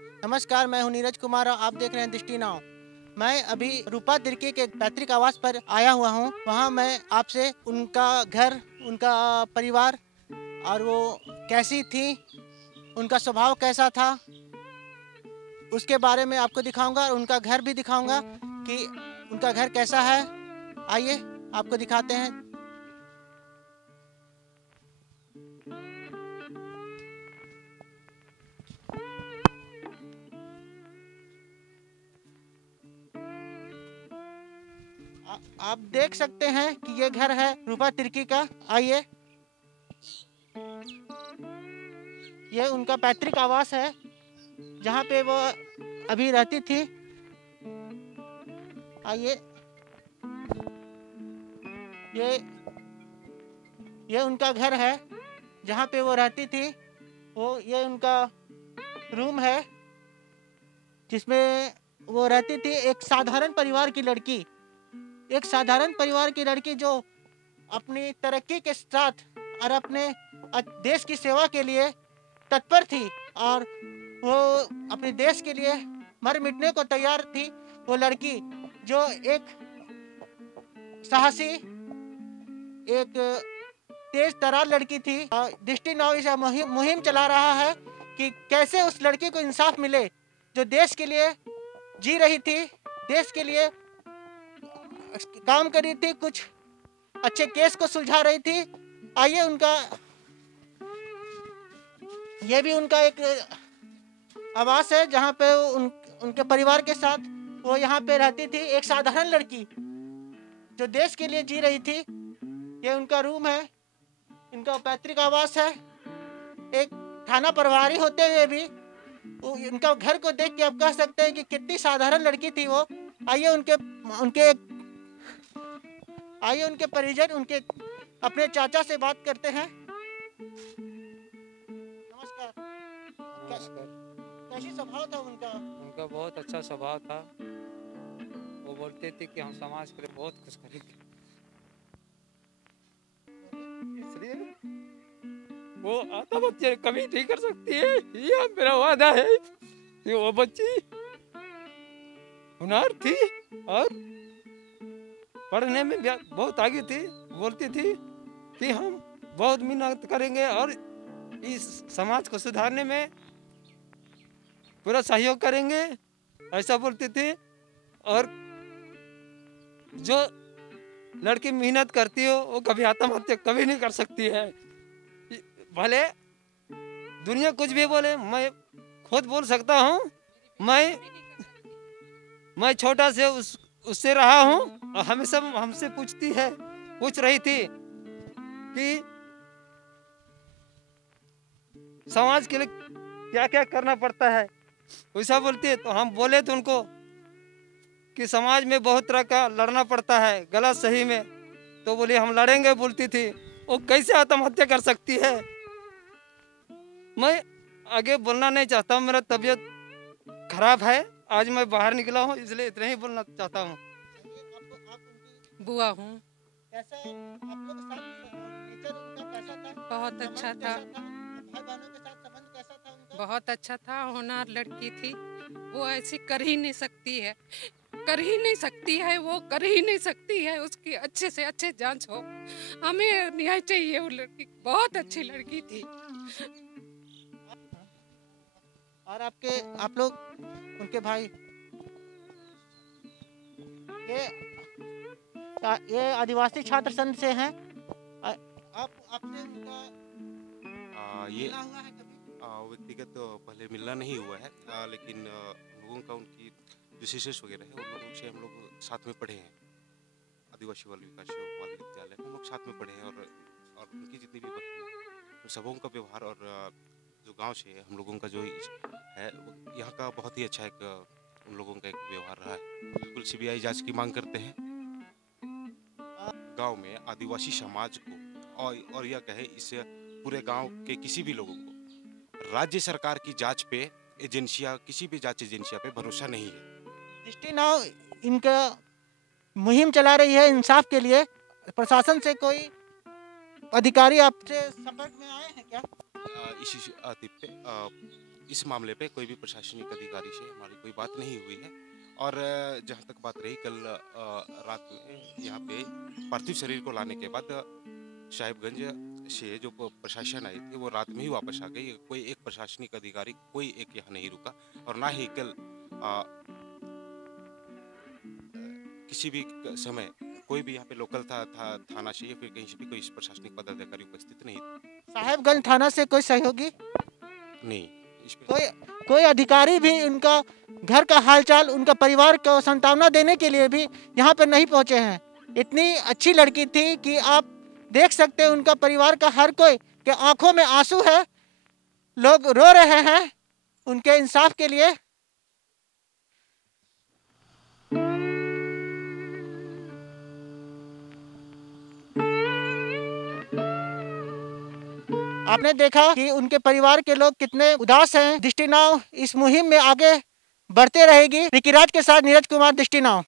नमस्कार, मैं हूं नीरज कुमार और आप देख रहे हैं दृष्टि नाव। मैं अभी रूपा तिर्की के पैतृक आवास पर आया हुआ हूं। वहां मैं आपसे उनका घर, उनका परिवार और वो कैसी थी, उनका स्वभाव कैसा था, उसके बारे में आपको दिखाऊंगा और उनका घर भी दिखाऊंगा कि उनका घर कैसा है। आइए आपको दिखाते हैं। आप देख सकते हैं कि ये घर है रूपा तिर्की का। आइए, ये उनका पैतृक आवास है जहाँ पे वो अभी रहती थी। आइए, ये ये उनका घर है जहाँ पे वो रहती थी। ये उनका रूम है जिसमें वो रहती थी। एक साधारण परिवार की लड़की, एक साधारण परिवार की लड़की जो अपनी तरक्की के साथ और अपने देश की सेवा के लिए तत्पर थी और वो अपने देश के लिए मर मिटने को तैयार थी। वो लड़की जो एक साहसी, एक तेज तर्रार लड़की थी। दृष्टि नाव इस मुहिम चला रहा है कि कैसे उस लड़की को इंसाफ मिले जो देश के लिए जी रही थी, देश के लिए काम कर रही थी, कुछ अच्छे केस को सुलझा रही थी। आइए, ये भी उनका एक आवास है जहाँ पे उनके परिवार के साथ वो यहाँ पे रहती थी। एक साधारण लड़की जो देश के लिए जी रही थी। ये उनका रूम है, इनका पैतृक आवास है। एक थाना प्रभारी होते हुए भी उनका घर को देख के आप कह सकते हैं कि कितनी साधारण लड़की थी वो। आइए उनके परिजन, उनके अपने चाचा से बात करते हैं। नमस्कार। नमस्कार। कैसी स्वभाव था उनका? उनका बहुत अच्छा स्वभाव था। वो बोलते थे कि हम समाज के लिए बहुत कुछ करेंगे, इसलिए वो आत्महत्या कभी नहीं कर सकती है। यह मेरा वादा है कि वो बच्ची हुनर थी और पढ़ने में बहुत आगे थी। बोलती थी कि हम बहुत मेहनत करेंगे और इस समाज को सुधारने में पूरा सहयोग करेंगे, ऐसा बोलती थी। और जो लड़की मेहनत करती हो वो कभी आत्महत्या कभी नहीं कर सकती है। भले दुनिया कुछ भी बोले, मैं खुद बोल सकता हूँ। मैं छोटा से उससे रहा हूँ और हमेशा हमसे पूछ रही थी कि समाज के लिए क्या क्या करना पड़ता है। वैसा बोलती है तो हम बोले थे उनको कि समाज में बहुत तरह का लड़ना पड़ता है, गलत सही में। तो बोली हम लड़ेंगे, बोलती थी। वो कैसे आत्महत्या कर सकती है? मैं आगे बोलना नहीं चाहता हूँ, मेरा तबीयत खराब है। आज मैं बाहर निकला हूँ, इसलिए इतना ही बोलना चाहता हूँ। बुआ हूँ। कैसा आप लोग के साथ नेचर उनका कैसा था? बहुत अच्छा संबंध था। कैसा था? भाई बहनों के साथ संबंध कैसा था उनका? बहुत अच्छा था। होनहार लड़की थी। वो ऐसी कर ही नहीं सकती है, कर ही नहीं सकती है, वो कर ही नहीं सकती है। उसकी अच्छे से अच्छे जांच हो, हमें न्याय चाहिए। वो लड़की बहुत अच्छी लड़की थी। और आप लोग उनके भाई, ये आदिवासी छात्र संघ से हैं। आपसे उनका ये मिला हुआ है कभी? व्यक्तिगत तो पहले मिलना नहीं हुआ है, लेकिन हम लोगों का उनकी जो शिष्य वगैरह है उन लोगों से हम लोग साथ में पढ़े हैं। आदिवासी बाल विकास बाल विद्यालय में हम लोग साथ में पढ़े हैं और उनकी जितनी भी बहनें हैं उन सबों का व्यवहार और जो गांव से हम लोगों का जो है यहाँ का बहुत ही अच्छा एक उन लोगों का एक व्यवहार रहा है। बिल्कुल सीबीआई जांच की मांग करते हैं। गांव में आदिवासी समाज को और यह कहे इस पूरे गांव के किसी भी लोगों को राज्य सरकार की जांच पे एजेंसियां, किसी भी जांच एजेंसिया पे भरोसा नहीं है। दृष्टि नाव इनका मुहिम चला रही है इंसाफ के लिए। प्रशासन से कोई अधिकारी आपसे संपर्क में आए हैं क्या? इसी आतिथ पे इस मामले पे कोई भी प्रशासनिक अधिकारी से हमारी कोई बात नहीं हुई है। और जहाँ तक बात रही कल रात में यहाँ पे पार्थिव शरीर को लाने के बाद साहिबगंज से जो प्रशासन आई थी वो रात में ही वापस आ गई। कोई एक प्रशासनिक अधिकारी कोई एक यहाँ नहीं रुका और ना ही कल किसी भी समय कोई भी यहाँ पे लोकल थाना से या फिर कहीं से भी कोई प्रशासनिक पदाधिकारी उपस्थित नहीं था। साहेबगंज थाना से कोई सहयोगी नहीं, इस पे कोई अधिकारी भी उनका घर का हालचाल, उनका परिवार को सांत्वना देने के लिए भी यहाँ पे नहीं पहुँचे हैं। इतनी अच्छी लड़की थी कि आप देख सकते हैं उनका परिवार का हर कोई के आंखों में आंसू है, लोग रो रहे हैं उनके इंसाफ के लिए। आपने देखा कि उनके परिवार के लोग कितने उदास हैं। दृष्टि नाव इस मुहिम में आगे बढ़ते रहेगी। ऋकिराज के साथ नीरज कुमार, दृष्टि नाव।